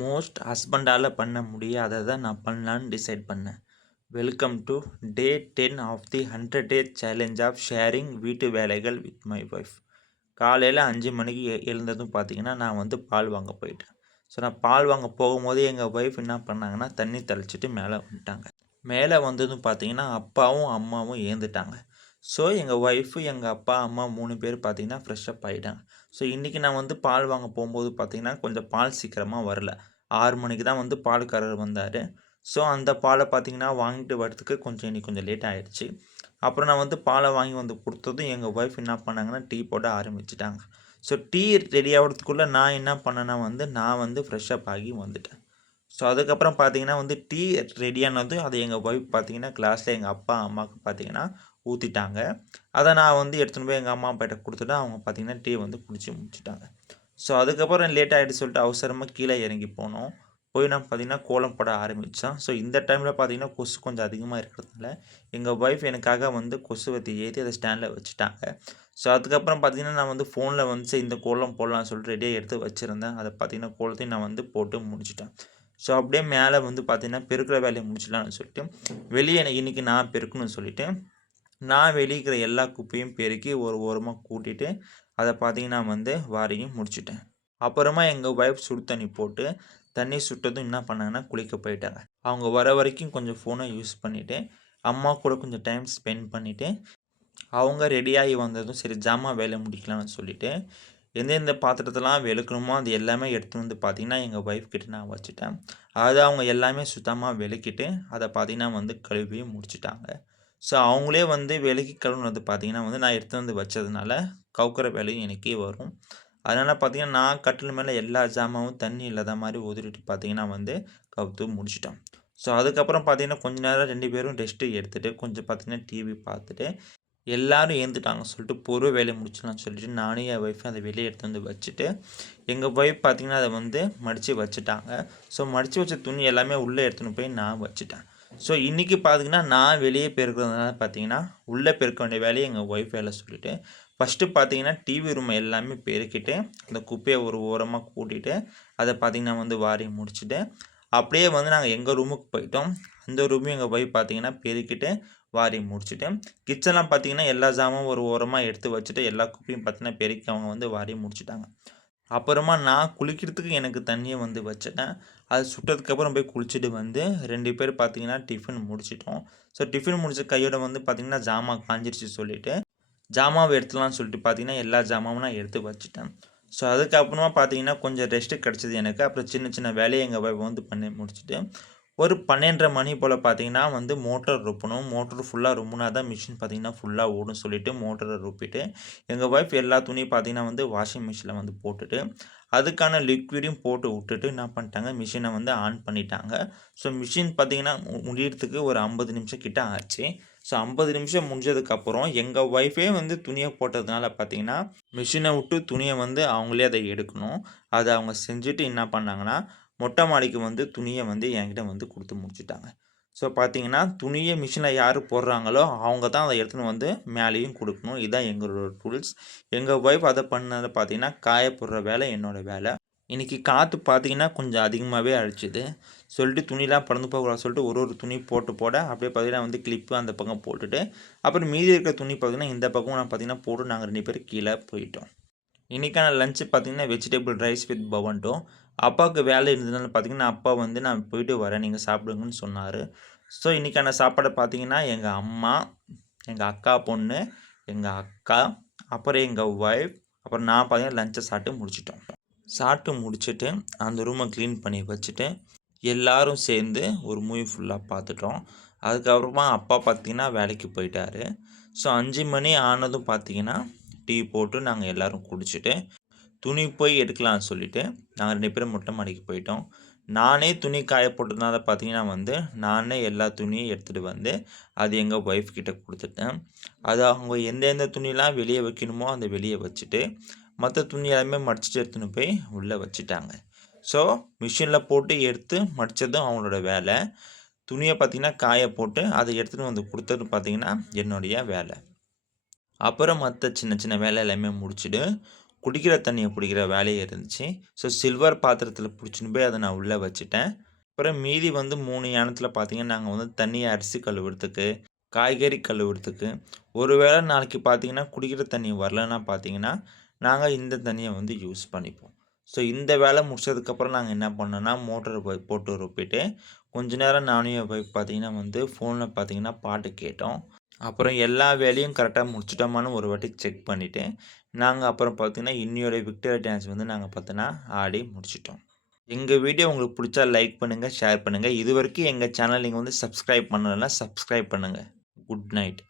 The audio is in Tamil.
மோஸ்ட் ஹஸ்பண்டால பண்ண முடியாதத நான் பண்ணலான்னு டிசைட் பண்ணேன். Welcome to day 10 of the 100 day challenge of sharing வீட்டு வேலைகள் வித் மை ஒய்ஃப். காலையில் 5 மணிக்கு எழுந்ததும் பார்த்தீங்கன்னா, நான் வந்து பால் வாங்க போயிட்டேன். ஸோ நான் பால் வாங்க போகும்போது எங்கள் ஒய்ஃப் என்ன பண்ணாங்கன்னா, தண்ணி தெளிச்சிட்டு மேலே வந்துட்டாங்க. மேலே வந்ததும் பார்த்தீங்கன்னா, அப்பாவும் அம்மாவும் ஏந்துட்டாங்க. ஸோ எங்கள் ஒய்ஃபு, எங்கள் அப்பா, அம்மா 3 பேர் பார்த்தீங்கன்னா ஃப்ரெஷ் அப் ஆயிட்டாங்க. ஸோ இன்றைக்கி நான் வந்து பால் வாங்க போகும்போது பார்த்தீங்கன்னா, கொஞ்சம் பால் சீக்கிரமாக வரல. 6 மணிக்கு தான் வந்து பால்காரர் வந்தார். ஸோ அந்த பாலை பார்த்தீங்கன்னா வாங்கிட்டு வரதுக்கு இன்னைக்கு கொஞ்சம் லேட் ஆகிடுச்சு. அப்புறம் நான் வந்து பாலை வாங்கி வந்து கொடுத்ததும் எங்கள் ஒய்ஃப் என்ன பண்ணாங்கன்னா, டீ போட ஆரம்பிச்சுட்டாங்க. ஸோ டீ ரெடி ஆகிறதுக்குள்ளே நான் என்ன பண்ணேன்னா வந்து, நான் வந்து ஃப்ரெஷ் அப் ஆகி வந்துட்டேன். ஸோ அதுக்கப்புறம் பார்த்தீங்கன்னா வந்து டீ ரெடியானதும் அதை எங்கள் ஒய்ஃப் பார்த்தீங்கன்னா கிளாஸில் எங்கள் அப்பா, அம்மாவுக்கு பார்த்தீங்கன்னா ஊற்றிட்டாங்க. அதை நான் வந்து எடுத்துன்னு போய் எங்கள் அம்மா அப்பாட்ட கொடுத்துட்டு அவங்க பார்த்தீங்கன்னா டீ வந்து குடிச்சு முடிச்சுட்டாங்க. ஸோ அதுக்கப்புறம் லேட் ஆகிடுச்சு சொல்லிட்டு அவசரமாக கீழே இறங்கி போனோம். போய் நான் பார்த்தீங்கன்னா கோலம் போட ஆரம்பித்தேன். ஸோ இந்த டைமில் பார்த்தீங்கன்னா கொசு கொஞ்சம் அதிகமாக இருக்கிறதுனால எங்கள் ஒய்ஃப் எனக்காக வந்து கொசுவத்தி ஏற்றி அதை ஸ்டாண்டில் வச்சுட்டாங்க. ஸோ அதுக்கப்புறம் பார்த்தீங்கன்னா நான் வந்து ஃபோனில் வந்து சரி இந்த கோலம் போடலாம்னு சொல்லிட்டு ரெடியாக எடுத்து வச்சுருந்தேன். அதை பார்த்தீங்கன்னா கோலத்தையும் நான் வந்து போட்டு முடிச்சிட்டேன். ஸோ அப்படியே மேலே வந்து பார்த்தீங்கன்னா பெருக்கிற வேலையை முடிச்சிடலான்னு சொல்லிட்டு வெளியே இன்றைக்கி நான் பெருக்கணும்னு சொல்லிவிட்டு நான் வெளியே இருக்கிற எல்லா குப்பையும் பெருக்கி ஒரு ஓரமாக கூட்டிட்டு அதை பார்த்தீங்கன்னா வந்து வாரியும் முடிச்சிட்டேன். அப்புறமா எங்கள் ஒய்ஃப் சுடு தண்ணி போட்டு தண்ணி சுட்டதும் என்ன பண்ணாங்கன்னா குளிக்க போயிட்டாங்க. அவங்க வர வரைக்கும் கொஞ்சம் ஃபோனை யூஸ் பண்ணிவிட்டு அம்மா கூட கொஞ்சம் டைம் ஸ்பெண்ட் பண்ணிவிட்டு அவங்க ரெடியாகி வந்ததும் சரி ஜாமான் வேலை முடிக்கலாம்னு சொல்லிவிட்டு எந்தெந்த பாத்திரத்தெல்லாம் வெளுக்கணுமோ அது எல்லாமே எடுத்துன்னு வந்து பார்த்தீங்கன்னா எங்கள் ஒய்ஃப் கிட்ட நான் வச்சுட்டேன். அதாவது அவங்க எல்லாமே சுத்தமாக வெளுக்கிட்டு அதை பார்த்தீங்கன்னா வந்து கழுவி முடிச்சிட்டாங்க. ஸோ அவங்களே வந்து விலக்கி கழுவுனது பார்த்தீங்கன்னா வந்து நான் எடுத்துகிட்டு வந்து வச்சதுனால கவுக்கிற வேலையும் எனக்கே வரும். அதனால் பார்த்தீங்கன்னா நான் கட்டில் மேலே எல்லா ஜாமாவும் தண்ணி இல்லாத மாதிரி உதிரிட்டு பார்த்தீங்கன்னா வந்து கவுத்து முடிச்சிட்டோம். ஸோ அதுக்கப்புறம் பார்த்தீங்கன்னா கொஞ்ச நேரம் 2 பேரும் ரெஸ்ட்டு எடுத்துகிட்டு கொஞ்சம் பார்த்தீங்கன்னா டிவி பார்த்துட்டு எல்லாரும் ஏந்துட்டாங்க சொல்லிட்டு பொறுவ வேலையை முடிச்சிடலாம்னு சொல்லிட்டு நானும் என் ஒய்ஃபும் அதை வெளியே எடுத்து வந்து வச்சுட்டு எங்கள் ஒய்ஃப் பார்த்தீங்கன்னா அதை வந்து மடித்து வச்சுட்டாங்க. ஸோ மடித்து வச்ச துணி எல்லாமே உள்ளே எடுத்துன்னு போய் நான் வச்சுட்டேன். ஸோ இன்றைக்கி பார்த்தீங்கன்னா நான் வெளியே பெருக்கிறதுனால பார்த்தீங்கன்னா உள்ளே பெருக்க வேண்டிய வேலையை எங்கள் ஒய்ஃப் வேலை சொல்லிவிட்டு ஃபஸ்ட்டு பார்த்தீங்கன்னா டிவி ரூமை எல்லாமே பெருக்கிட்டு அந்த குப்பையை ஒரு ஓரமாக கூட்டிகிட்டு அதை பார்த்தீங்கன்னா வந்து வாரி முடிச்சுட்டு அப்படியே வந்து நாங்கள் எங்கள் ரூமுக்கு போயிட்டோம். அந்த ரூமையும் எங்கள் ஒய்ஃப் பார்த்தீங்கன்னா பெருக்கிட்டு வாரி முடிச்சுட்டு கிச்சன்லாம் பார்த்தீங்கன்னா எல்லா ஜாமான் ஒரு ஓரமாக எடுத்து வச்சுட்டு எல்லா குப்பையும் பார்த்தீங்கன்னா பெருக்கி அவங்க வந்து வாரி முடிச்சுட்டாங்க. அப்புறமா நான் குளிக்கிறதுக்கு எனக்கு தண்ணியை வந்து வச்சுட்டேன். அது சுட்டதுக்கப்புறம் போய் குளிச்சுட்டு வந்து 2 பேர் பார்த்தீங்கன்னா டிஃபன் முடிச்சிட்டோம். ஸோ டிஃபன் முடிச்ச கையோட வந்து பார்த்தீங்கன்னா ஜாமான் காஞ்சிருச்சு சொல்லிவிட்டு ஜாமாவை எடுத்துலாம்னு சொல்லிட்டு பார்த்தீங்கன்னா எல்லா ஜாமாவும் நான் எடுத்து வச்சுட்டேன். ஸோ அதுக்கப்புறமா பார்த்தீங்கன்னா கொஞ்சம் ரெஸ்ட்டு கிடச்சிது எனக்கு. அப்புறம் சின்ன சின்ன வேலையை எங்கள் ஒய்ஃப் வந்து பண்ணி முடிச்சுட்டு ஒரு 12:30 மணி போல் பார்த்தீங்கன்னா வந்து மோட்டர் ரொப்பணும். மோட்டர் ஃபுல்லாக ரொம்பினா தான் மிஷின் பார்த்தீங்கன்னா ஃபுல்லாக ஓடும் சொல்லிவிட்டு மோட்டரை ரொப்பிட்டு எங்கள் ஒய்ஃப் எல்லா துணியும் பார்த்தீங்கன்னா வந்து வாஷிங் மிஷினில் வந்து போட்டுட்டு அதுக்கான லிக்விடையும் போட்டு விட்டுட்டு என்ன பண்ணிட்டாங்க மிஷினை வந்து ஆன் பண்ணிட்டாங்க. ஸோ மிஷின் பார்த்தீங்கன்னா முடியறதுக்கு ஒரு 50 நிமிஷம் கிட்ட ஆச்சு. ஸோ 50 நிமிஷம் முடிஞ்சதுக்கப்புறம் எங்கள் ஒய்ஃபே வந்து துணியை போட்டதுனால பார்த்தீங்கன்னா மிஷினை விட்டு துணியை வந்து அவங்களே அதை எடுக்கணும். அதை அவங்க செஞ்சுட்டு என்ன பண்ணாங்கன்னா மொட்டை மாடிக்கு வந்து துணியை வந்து என்கிட்ட வந்து கொடுத்து முடிச்சுட்டாங்க. ஸோ பார்த்தீங்கன்னா துணியை மிஷினில் யார் போடுறாங்களோ அவங்க தான் அதை எடுத்துன்னு வந்து மேலேயும் கொடுக்கணும். இதுதான் எங்களோட ரூல்ஸ். எங்கள் ஒய்ஃப் அதை பண்ணதை பார்த்தீங்கன்னா காய போடுற வேலை என்னோடய வேலை. இன்றைக்கி காற்று பார்த்தீங்கன்னா கொஞ்சம் அதிகமாகவே அடிச்சுது சொல்லிட்டு துணிலாம் பறந்து போகக்கூடாது சொல்லிட்டு ஒரு துணி போட்டு போட அப்படியே பார்த்தீங்கன்னா வந்து கிளிப்பு அந்த பக்கம் போட்டுட்டு அப்புறம் மீதி இருக்கிற துணி பார்த்தீங்கன்னா இந்த பக்கம் நான் பார்த்தீங்கன்னா போட்டு நாங்கள் 2 பேரும் கீழே போயிட்டோம். இன்றைக்கான லஞ்சு பார்த்தீங்கன்னா வெஜிடபிள் ரைஸ் வித் பவன்டோ. அப்பாவுக்கு வேலை இருந்ததுனால பார்த்தீங்கன்னா அப்பா வந்து நான் போயிட்டு வரேன் நீங்கள் சாப்பிடுங்கன்னு சொன்னார். ஸோ இன்றைக்கான சாப்பாடை பார்த்தீங்கன்னா எங்கள் அம்மா, எங்கள் அக்கா பொண்ணு, எங்கள் அக்கா, அப்புறம் எங்கள் ஒய்ஃப், அப்புறம் நான் பார்த்தீங்கன்னா லஞ்சை சாப்பிட்டு முடிச்சிட்டோம். சாப்பிட்டு முடிச்சுட்டு அந்த ரூமை க்ளீன் பண்ணி வச்சுட்டு எல்லோரும் சேர்ந்து ஒரு மூவி ஃபுல்லாக பார்த்துட்டோம். அதுக்கப்புறமா அப்பா பார்த்தீங்கன்னா வேலைக்கு போயிட்டார். ஸோ 5 மணி ஆனதும் பார்த்தீங்கன்னா டீ போட்டு நாங்கள் எல்லோரும் குடிச்சிட்டு துணி போய் எடுக்கலாம்னு சொல்லிவிட்டு நாங்கள் 2 பேரும் மொட்டை மாடிக்கு போயிட்டோம். நானே துணி காய போட்டதுனால பார்த்தீங்கன்னா வந்து நானே எல்லா துணியும் எடுத்துகிட்டு வந்து அது எங்கள் ஒய்ஃப் கிட்ட கொடுத்துட்டேன். அது அவங்க எந்தெந்த துணிலாம் வெளியே வைக்கணுமோ அந்த வெளியே வச்சுட்டு மற்ற துணி எல்லாமே மடிச்சுட்டு எடுத்துன்னு போய் உள்ளே வச்சுட்டாங்க. ஸோ மிஷினில் போட்டு எடுத்து மடித்ததும் அவங்களோட வேலை. துணியை பார்த்திங்கன்னா காய போட்டு அதை எடுத்துகிட்டு வந்து கொடுத்தது பார்த்திங்கன்னா என்னுடைய வேலை. அப்புறம் மற்ற சின்ன சின்ன வேலை எல்லாமே முடிச்சுட்டு குடிக்கிற தண்ணியை பிடிக்கிற வேலையே இருந்துச்சு. ஸோ சில்வர் பாத்திரத்தில் பிடிச்சின்னு போய் அதை நான் உள்ளே வச்சுட்டேன். அப்புறம் மீதி வந்து 3 யானத்தில் பார்த்தீங்கன்னா, நாங்கள் வந்து தண்ணியை அரிசி கழுவுறதுக்கு, காய்கறி கழுவுறதுக்கு, ஒரு வேளை நாளைக்கு பார்த்தீங்கன்னா, குடிக்கிற தண்ணி வரலன்னா பார்த்தீங்கன்னா, நாங்கள் இந்த தண்ணியை வந்து யூஸ் பண்ணிப்போம். ஸோ இந்த வேலை முடிச்சதுக்கப்புறம் நாங்கள் என்ன பண்ணோம்னா, மோட்டரை போட்டு ரொப்பிட்டு, கொஞ்ச நேரம் நானும் என் ஒய்ஃப் பார்த்தீங்கன்னா வந்து ஃபோனில் பார்த்தீங்கன்னா பாட்டு கேட்டோம். அப்புறம் எல்லா வேலையும் கரெக்டாக முடிச்சுட்டோமான்னு ஒரு வாட்டி செக் பண்ணிவிட்டு, நாங்கள் அப்புறம் பார்த்தீங்கன்னா, இன்னியோட விக்டரி டான்ஸ் வந்து நாங்கள் பார்த்தோன்னா ஆடி முடிச்சுட்டோம். எங்க வீடியோ உங்களுக்கு பிடிச்சா லைக் பண்ணுங்க, ஷேர் பண்ணுங்க. இதுவரைக்கும் எங்க சேனல் நீங்க வந்து சப்ஸ்கிரைப் பண்ணலன்னா சப்ஸ்கிரைப் பண்ணுங்க. Good night.